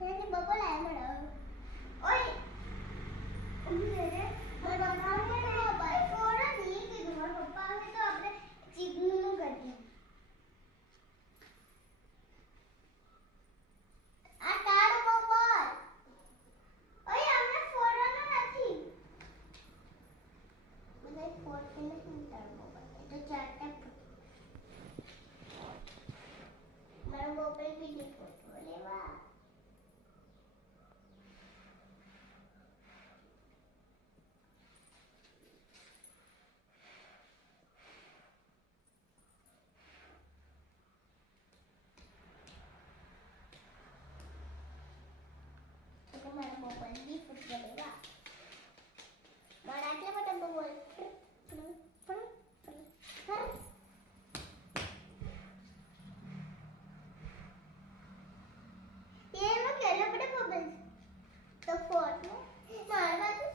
Nanti bapak lah yang mana? Oi, મારા પપ્પાને mobile phone નહીં કીધું મારા પપ્પાને તો આપણે ચીકણું કરીએ આ તારો મોબાઈલ ઓય અમને ફોનનો નથી મને ફોન નથી તારો મોબાઈલ એ તો ચાર્જર મારો મોબાઈલ બી નહીં ફોટો લેવા મારા મોબાઈલ બી ફૂટવા લેવા મારા આટલા મોટા મોબાઈલ એમાં કેટલા બધા મોબાઈલ તો ફોન મારા પાસે